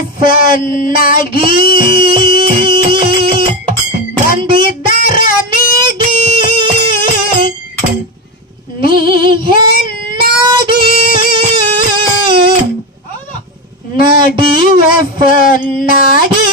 ಸನ್ನಾಗಿ ಬಂದಿದ್ದರ ನೀಗಿ ನೀ ಹೆಣ್ಣಾಗಿ ನಡಿಯ ಸನ್ನಾಗಿ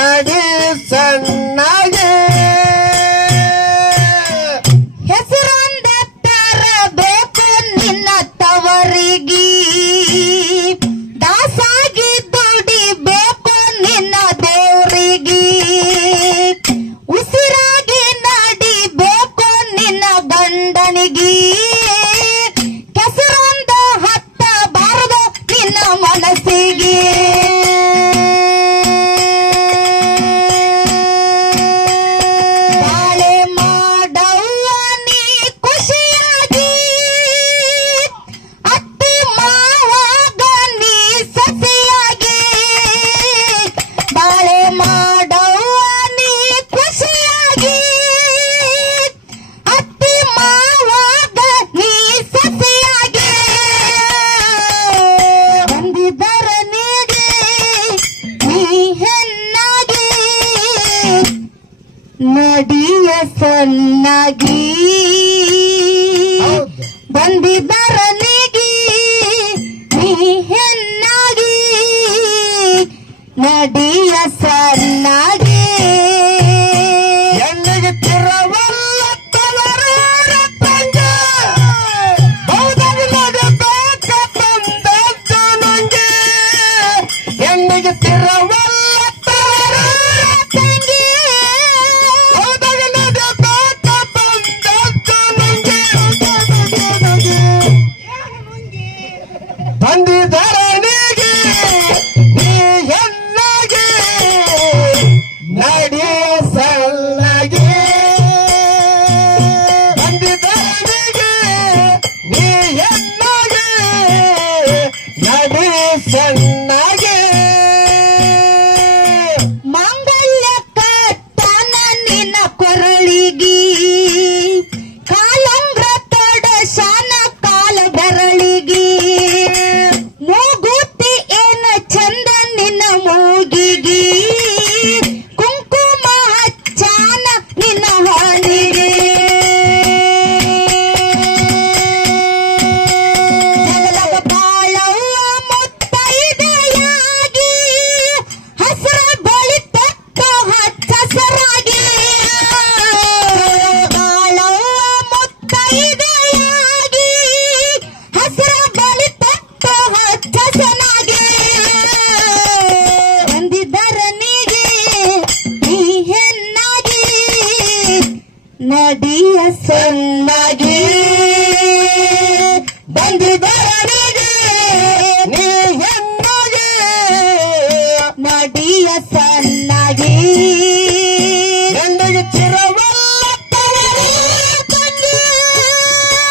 ನಡಿ ಸಣ್ಣಗೆ ಹೆಸರೊಂದ ತರಬೇಕು ನಿನ್ನ ತವರಿಗೆ ದಾಸಾಗಿ ದುಡಿಬೇಕು ನಿನ್ನ ದೇವರಿಗೆ ಉಸಿರಾಗಿ ನಡಿಬೇಕು ನಿನ್ನ ಗಂಡನಿಗೆ ಕೆಸರೊಂದ ಹತ್ತಬಾರದು ನಿನ್ನ ಮನಸ್ಸಿಗೆ ನಡಿಯ ಸನ್ನಾಗಿ ಬಂದಿದ್ದರನಿಗೆ ನೀ ಹೆಣ್ಣಾಗಿ ನಡಿಯ ಸನ್ನಾಗಿ ಎಣ್ಣಿಗೆ ತಿರವಲ್ಲ ತವರೂರ ತಂಗ ಹೌದಾಗಿ ನಡಬೇಕ ಬಂದದ್ದು ನಂಗೆ ಎಣ್ಣಿಗೆ ತಿರವಲ್ಲ ಬಂದಿದ್ದರನಿಗೆ ನೀ ಹೆಣ್ಣಾಗಿ ನಡಿ ಸಣ್ಣಗೆ ಬಂದಿದ್ದರನಿಗೆ ನೀ ಹೆಣ್ಣಾಗಿ ನಡಿ ಸಣ್ಣಗೆ ಮಾಂಗಲ್ಯ ಕಟ್ಟನ ನಿನ್ನ ಕೊರಳಿಗೆ ಕಾಲಂಗ್ರ ತೊಡಶಾನ ಕಾಲ ಬೆರಳಿಗೆ ಮೂಗುತಿ ಏನ ಚಂದ ನಿನ್ನ ಮೂಗಿಗೆ ಕುಂಕುಮ ಹಚ್ಚಾನ ನಿನ್ನ ಹಾಲಿಗೆ ಜಗಲಗ ಬಾಳವ್ವ ಮುತ್ತೈದೆಯಾಗಿ ಹಸರ ಬಳಿತಕ್ಕ ಹಚ್ಚಸರಾಗಿ ಬಾಳವ್ವ ಮುತ್ತೈದೆಯಾಗಿ ಹಸರ ಬಳಿತಕ್ಕ ಹಚ್ಚಸನಾಗಿ ಬಂದಿದ್ದರನಿಗೆ ನೀ ಹೆಣ್ಣಾಗಿ ನಡಿಯ ಸಣ್ಣಾಗಿ ಬಂದಿದ್ದರನಿಗೆ ನೀ ಹೆಣ್ಣಾಗಿ ನಡಿಯ ಸಣ್ಣಾಗಿ ಹೆಣ್ಣಿಗೆ ಚಿರವಲ್ಲ ತವರೂರ ತಂಗಿ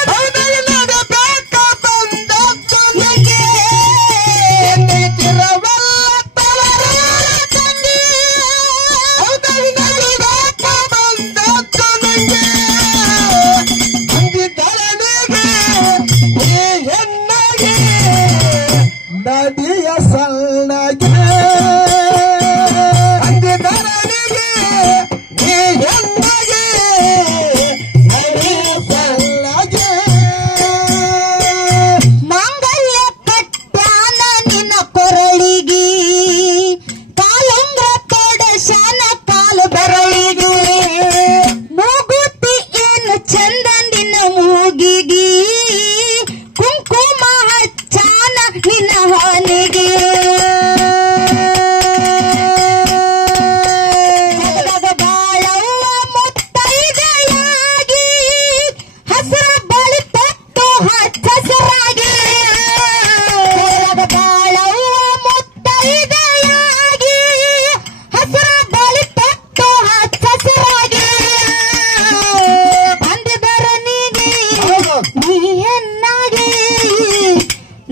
ಹೌದಾಗಿ ನಡಬೇಕ ಬಂದದ್ದು ನಂಗೆ ಹೆಣ್ಣಿಗೆ ಚಿರವಲ್ಲ ತವರೂರ ತಂಗಿ ಹೌದಾಗಿ ನಡಬೇಕ ಬಂದದ್ದು ನಂಗೆ ಬಂದಿದ್ದರನಿಗೆ ನೀ ಹೆಣ್ಣಾಗಿ ನಡಿಯ ಸಣ್ಣಗೆ ಬಂದಿದ್ದರನಿಗೆ ನೀ ಹೆಣ್ಣಾಗಿ ನಡಿಯ ಸಣ್ಣಗೆ ಮಾಂಗಲ್ಯ ಕಟ್ಟಾನ ನಿನ್ನ ಕೊರಳಿಗೆ ಕಾಲುಂಗ್ರ ತೊಡಶಾನ ಕಾಲು ಬೆರಳಿಗೆ ಮೂಗುತಿ ಏನು ಚಂದ ನಿನ್ನ ಮೂಗಿಗೆ ಕುಂಕುಮ ಹಚ್ಚಾನ ನಿನ್ನ ಹಾಲಿಗೆ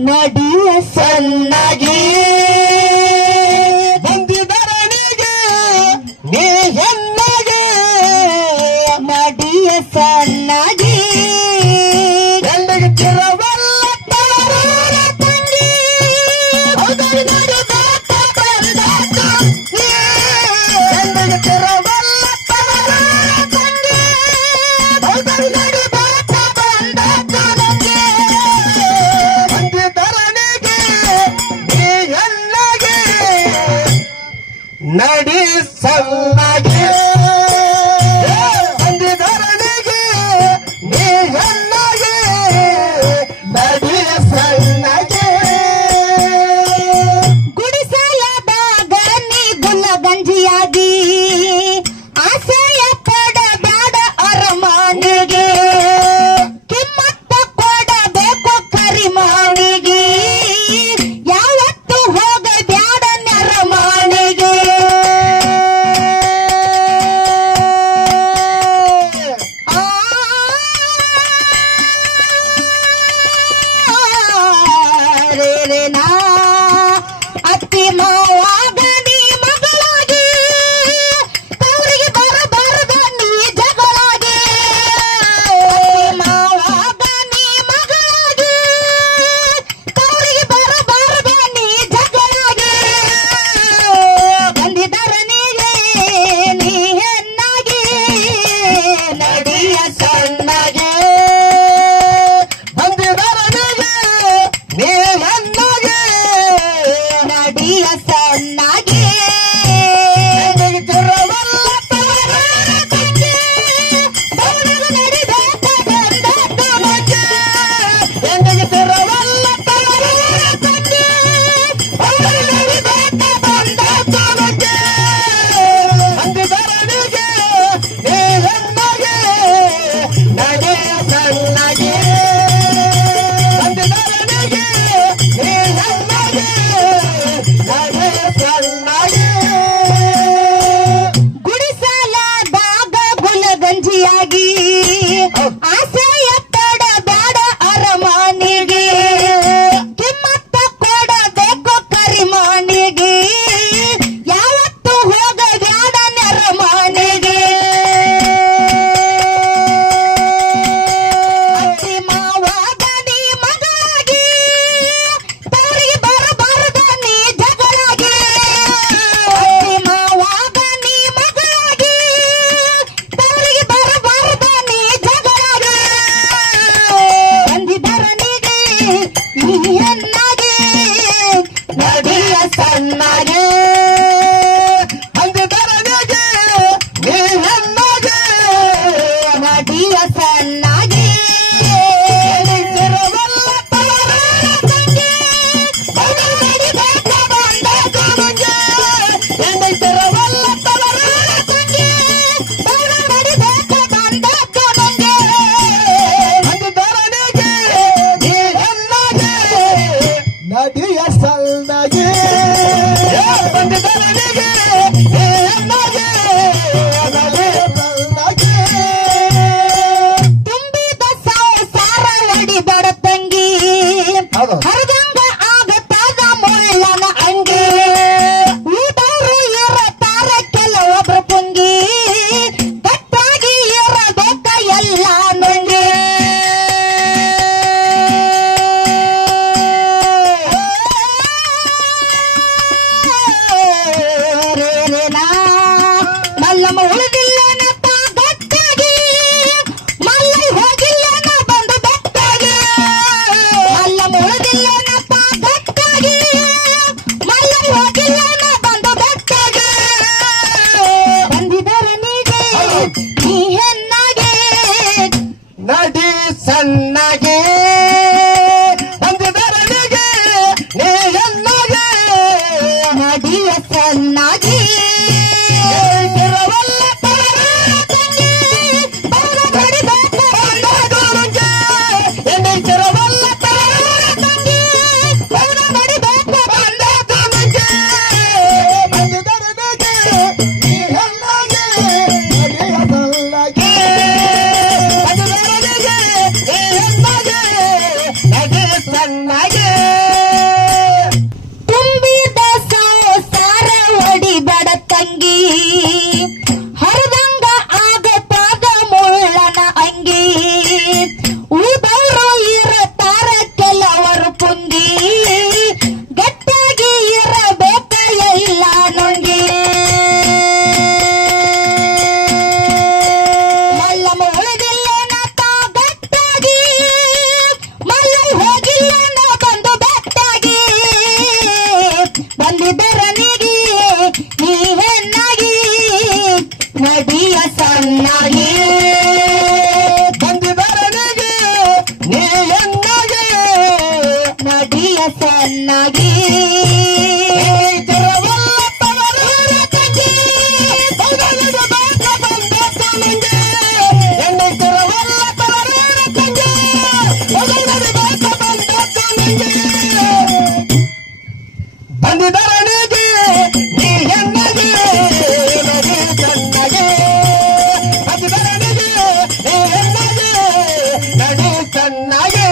ನಡಿಯ ಸಣ್ಣಗೆ ಬಂದಿದರನಿಗೆ ನೀ ಹೆಣ್ಣಗೆ ನಡಿಯ ಸಣ್ಣಗೆ ಹೆಣ್ಣಿಗೆ ತಿರವಲ್ಲ ತವರೂರ ತಂಗಿ ಹೌದರಿ ನಡಿಬೇಕ ಬಂದಾತ ಹೆಣ್ಣಿಗೆ ತಿರವಲ್ಲ ತವರೂರ ತಂಗಿ ಹೌದರಿ ನಡಿಬೇಕ ಬಂದಾತ ನಂಗೆ ಬಂದಿದರನಿಗೆ ನೀ ಹೆಣ್ಣಗೆ ನಡಿ ಸಣ್ಣಗೆ ಬಂದಿದರನಿಗೆ ನೀ ಹೆಣ್ಣಗೆ ನಡಿ ಸಣ್ಣಗೆ ಗುಡಿಸಲದಾಗ ನೀ ಗುಲಗಂಜಿಯಾಗಿ ಆಸೆಯ ಪಡಬೇಡ ಅರಮಾನಿಗೆ ಕಿಮ್ಮತ್ತ ಕೊಡಬೇಕು ಕರಿಮಾನಿಗೆ ಯಾವತ್ತು ಹೋಗಬ್ಯಾಡ ನೆರಮಾನಿಗೆ ರೇ ನಾ ಅತ್ತಿ ಮಾವಾಗ ನೀ ಮಗಳಾಗಿ ತವರಿಗೆ ಬರಬಾರದ ನೀ ಜಗಳಾಗಿ ಅತ್ತಿ ಮಾವಾಗ ನೀ ಮಗಳಾಗಿ ತವರಿಗೆ ಬರಬಾರದ ನೀ ಜಗಳಾಗಿ ಬಂದಿದರನಿಗೆ ನೀ ಹೆಣ್ಣಾಗಿ ನಡಿಯ ಸಣ್ಣಗೆ ಬಂದಿದರನಿಗೆ ನೀ ಹೆಣ್ಣಗೆ ನಡಿಯ ಸಣ್ಣಗೆ ಹೆಣ್ಣಿಗೆ ತಿರವಲ್ಲ ತವರೂರ ತಂಗಿ ದೌಡಲು ನಡಿಬೇಕ ಬಂದಾತ ನಂಗೆ ಹೆಣ್ಣಿಗೆ ತಿರವಲ್ಲ ತವರೂರ ತಂಗಿ ದೌಡಲು ನಡಿಬೇಕ ಬಂದಾತ ನಂಗೆ ಬಂದಿದರನಿಗೆ ನೀ ಹೆಣ್ಣಗೆ ನಡಿ ಸಣ್ಣಗೆ ಬಂದಿದರನಿಗೆ ನೀ ಹೆಣ್ಣಗೆ ನಡಿ ಸಣ್ಣಗೆ ಗುಡಿಸಲದಾಗ ಗುಲಗಂಜಿಯಾಗಿ ಆಸೆಯ ಪಡಬೇಡ ಅರಮಾನಿಗೆ ಕಿಮ್ಮತ್ತ ಕೊಡಬೇಕು ಕರಿಮಾನಿಗೆ ಯಾವತ್ತು ಹೋಗಬ್ಯಾಡ ನೆರಮಾನಿಗೆ ಅತ್ತಿ ಮಾವಾಗ ನೀ ಮಗಳಾಗಿ ತವರಿಗೆ ಬರಬಾರದ ನೀ ಜಗಳಾಗಿ ಅತ್ತಿ ಮಾವಾಗ ನೀ ಮಗಳಾಗಿ ತವರಿಗೆ ಬರಬಾರದ ನೀ ಜಗಳಾಗಿ ಬಂದಿದರನಿಗೆ ನೀ ಹೆಣ್ಣಾಗಿ ನಡಿಯ ಸಣ್ಣಗೆ ಬಂದಿದರನಿಗೆ ನೀ ಹೆಣ್ಣಗೆ ನಡಿಯ ಸಣ್ಣಗೆ ತಿರವಲ್ಲ ತವರೂರ ತಂಗಿ ದೌಡಲು ನಡಿಬೇಕ ಬಂದಾತ ನಂಗೆ ಹೆಣ್ಣಿಗೆ ತಿರವಲ್ಲ ತವರೂರ ತಂಗಿ ದೌಡಲು ನಡಿಬೇಕ ಬಂದಾತ ನಂಗೆ ಬಂದಿದರನಿಗೆ ನೀ ಹೆಣ್ಣಗೆ ನಡಿಯ ಸಣ್ಣಗೆ ಬಂದಿದರನಿಗೆ ನೀ ಹೆಣ್ಣಗೆ ನಡಿ ಸಣ್ಣಗೆ ತುಂಬಿದ ಸಂಸಾರ ನಡಿಬೇಡ ತಂಗಿ ಹೌದು. ಹರಿದಂಗ ಆಗತ್ತಾಗ ಮುಳ್ಳನ ಅಂಗಿ ಊಟರು ಇರತಾರ ಕೆಲವೊಬ್ರು ಪುಂಗಿ ಗಟ್ಟಾಗಿ ಇರಬೇಕ ಎಲ್ಲ ನಂಗೆ ರೇ ನಾ ಮಲ್ಲಮ್ಮ ಉಳಿದಿಲ್ಲನಪ್ಪ ಗಟ್ಟಾಗಿ ಮಲ್ಲೈ ಹೋಗಿಲ್ಲನ ಬಂದು ಬೆಟ್ಟಾಗಿ ಮಲ್ಲಮ್ಮ ಉಳಿದಿಲ್ಲನಪ್ಪ ಗಟ್ಟಾಗಿ ಮಲ್ಲೈ ಹೋಗಿಲ್ಲನ ಬಂದು ಬೆಟ್ಟಾಗಿ ಬಂದಿದರನಿಗೆ ನೀ ಹೆಣ್ಣಾಗೆ ನಡಿ ಸಣ್ಣಗೆ ಬಂದಿದರನಿಗೆ ನೀ ಹೆಣ್ಣಗೆ ನಡಿಯ ಸಣ್ಣಾಗಿ ತಿರವಲ್ಲ ತವರೂರ ತಂಗಿ ದೌಡಲು ನಡಿಬೇಕ ಬಂದಾತ ನಂಗೆ ಹೆಣ್ಣಿಗೆ ತಿರವಲ್ಲ ತವರೂರ ತಂಗಿ ದೌಡಲು ನಡಿಬೇಕ ಬಂದಾತ ನಂಗೆ ಬಂದಿದರನಿಗೆ ನೀ ಹೆಣ್ಣಗೆ ನಡಿಯ ಸಣ್ಣಗೆ ಬಂದಿದರನಿಗೆ ನೀ ಹೆಣ್ಣಗೆ ನಡಿ ಸಣ್ಣಗೆ ಸಣ್ಣಾಗಿ ತಿರವಲ್ಲ ತವರೂರ ತಂಗಿ ಬೌದಲಿಡಬೇಕ ಬಂದದ್ದು ನಂಗೆ ಎಣ್ಣೆ ತಿರವಲ್ಲ ತವರೂರ ತಂಗಿ ಬೌದಲಿಡಬೇಕ ಬಂದದ್ದು ನಂಗೆ ಬಂದಿದರನಿಗೆ ನೀ ಹೆಣ್ಣಗೆ ನಡಿ ಸಣ್ಣಗೆ ಬಂದಿದರನಿಗೆ ನೀ ಹೆಣ್ಣಗೆ ನಡಿ ಸಣ್ಣಗೆ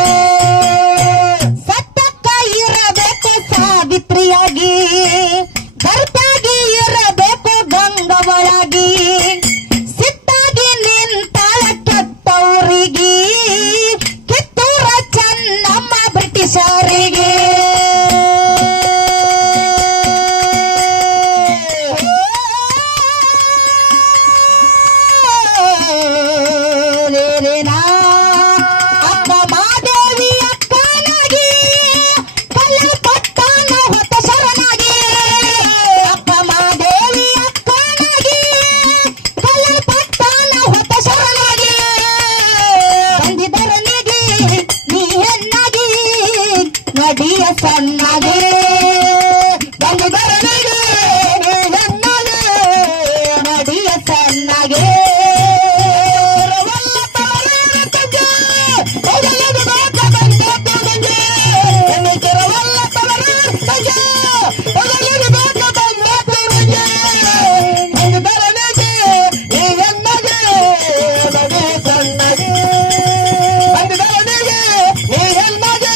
ಸತ್ತಕ್ಕ ಇರಬೇಕು ಸಾವಿತ್ರಿಯಾಗಿ ಗರ್ಭಾಗಿ ಇರಬೇಕು ಗಂಗವಳಾಗಿ ಸಿಟ್ಟಾಗಿ ನಿಂತಾಳ ಕೆಟ್ಟವರಿಗೆ ಕಿತ್ತೂರ ಚೆನ್ನಮ್ಮ ಬ್ರಿಟಿಷರಿಗೆ ಅಕ್ಕ ಮಾದೇವಿ ಅಕ್ಕನಾಗಿ ಕಲ್ಲಪಟ್ಟಣ ಹೊತ್ತ ಶರಣಾಗಿ ಅಕ್ಕ ಮಾದೇವಿ ಅಕ್ಕನಾಗಿ ಕಲ್ಲಪಟ್ಟಣ ಹೊತ್ತ ಶರಣಾಗಿ ಬಂದಿದರನಿಗೆ ನೀ ಹೆಣ್ಣಾಗಿ ನಡಿಯ ಸಣ್ಣಾಗಿ ಬಂದಿದರನಿಗೆ ನೀ ಹೆಣ್ಣಗೆ ನಡಿಯ ಸಣ್ಣಾಗಿ ತಿರವಲ್ಲ ತವರೂರ ತಂಗಿ ಬೌದಲಿಡಬೇಕ ಬಂದದ್ದು ನಂಗೆ ಎಣ್ಣೆ ತಿರವಲ್ಲ ತವರೂರ ತಂಗಿ ಬೌದಲಿಡಬೇಕ ಬಂದದ್ದು ನಂಗೆ ಬಂದಿದರನಿಗೆ ನೀ ಹೆಣ್ಣಗೆ ನಡಿ ಸಣ್ಣಗೆ ಬಂದಿದರನಿಗೆ ನೀ ಹೆಣ್ಣಗೆ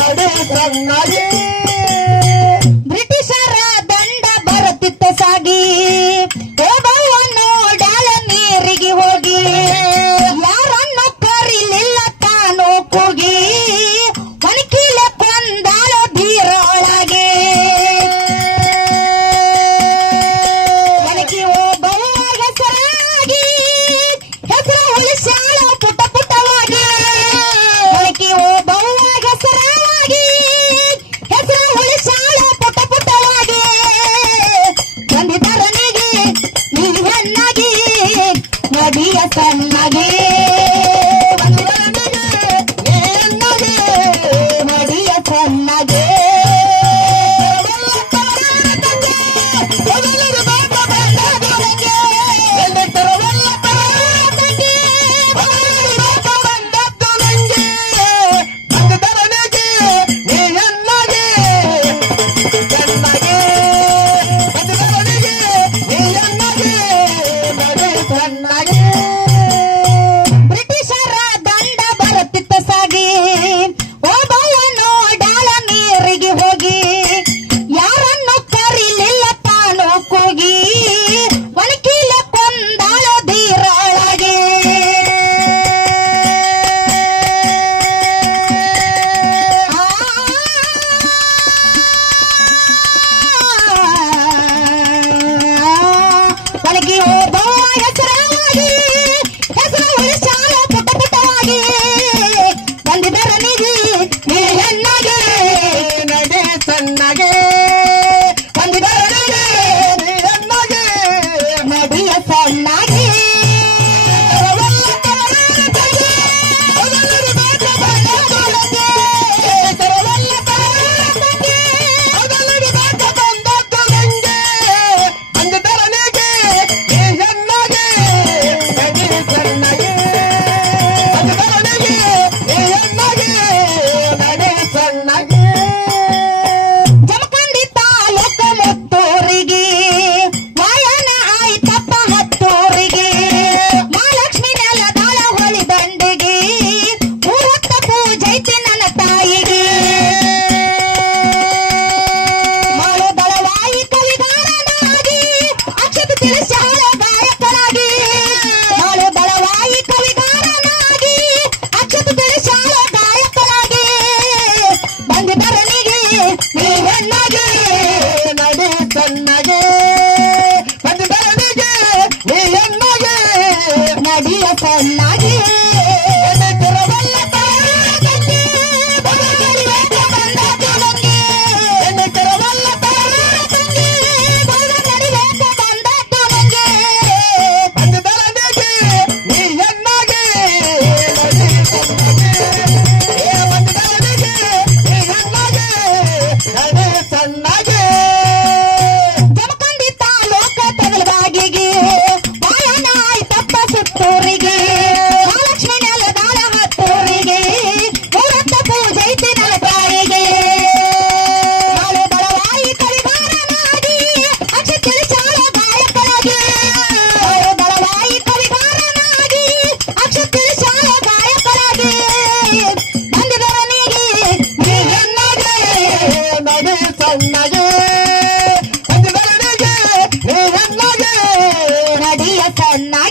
ನಡಿ ಸಣ್ಣಗೆ ಬ್ರಿಟಿಷರ ದಂಡ ಬರುತ್ತಿತ್ತ ಸಾಗಿ ಹೋಗವ ನೋಡಾಳ ನೀರಿಗೆ ಹೋಗಿ ಯಾರನ್ನು ಕರಿಲಿಲ್ಲ ತಾನು ಕೂಗಿ ಒಣಕಿಲ ಕೊಂದಾಳ ಬೀರೊಳಗೆ ಒಣಗಿ ಹೋಗವ ಹೆಸರಾಗಿ ಹೆಸರು ಉಳಿಸಾಳ ಪುಟ ಪುಟವಾಗಿ ಒಣಗಿ ಹೋಗವ ಹೆಸರಾಗಿ ಹೆಸರು ಉಳಿಸಾಳ ಪುಟ ಪುಟವಾಗಿ ಬಂದಿದರನಿಗೆ ನೀ ಹೆಣ್ಣಾಗಿ ನದಿಯ ಸಣ್ಣಗೆ ಬಂದಿದರನಿಗೆ ನೀ ಹೆಣ್ಣಗೆ ನದಿಯ ಸಣ್ಣಗೆ ಬ್ರಿಟಿಷರ ದಂಡ ಬರುತ್ತಿತ್ತ ಸಾಗಿ ಒಬ್ಬವ ನೋಡಾಳ ನೀರಿಗೆ ಹೋಗಿ ಯಾರನ್ನು ಕರಿಲಿಲ್ಲ ತಾನು ಕೂಗಿ ಒಣಕಿಲ ಕೊಂದಾಳ ಧೀರೊಳಗೆ ಒಣಗಿ ಹೋಗವ ಹೆಸರಾಗಿ ಹೆಸರು ಉಳಿಸಾಳ ಪುಟ ಪುಟವಾಗಿ ಬಂದಿದರನಿಗೆ ನೀ ಹೆಣ್ಣಗೆ ನಡಿ ಸಣ್ಣಗೆ ಬಂದಿದರನಿಗೆ ನೀ ಹೆಣ್ಣಗೆ ನದಿಯ ಸಣ್ಣಾಗಿ ಜಮಖಂಡಿ ತಾಲೂಕು ಮುತ್ತೂರಿಗೆ ವಾಯನ ಆಯ್ತಪ್ಪ ಹತ್ತೂರಿಗೆ ಮಹಾಲಕ್ಷ್ಮಿ ನೆಲದಾಳ ಹೊಳಿ ದಂಡಿಗೆ ಮೂರೊತ್ತ ಪೂಜೈತಿ ನನ್ನ ತಾಯಿಗೆ ಮಾಳು ದಳವಾಯಿ ಕವಿಗಾರನಾಗಿ ಅಕ್ಷತ ತಿಳಿಸಾಳ ಗಾಯಕರಾಗಿ ಮಾಳು ದಳವಾಯಿ ಕವಿಗಾರನಾಗಿ ಅಕ್ಷತ ತಿಳಿಸಾಳ ಗಾಯಕರಾಗಿ ಬಂದಿದರನಿಗೆ ನೀ ಹೆಣ್ಣಾಗಿ ನಡಿ ಸಣ್ಣಗೆ ಬಂದಿದರನಿಗೆ ನೀ ಹೆಣ್ಣಗೆ ನಡಿಯ ಸಣ್ಣಾಗಿ ಎಣ್ಣೆ ತಿರವಲ್ಲ ತವರೂರ ತಂಗಿ ಸಣ್ಣಗೆ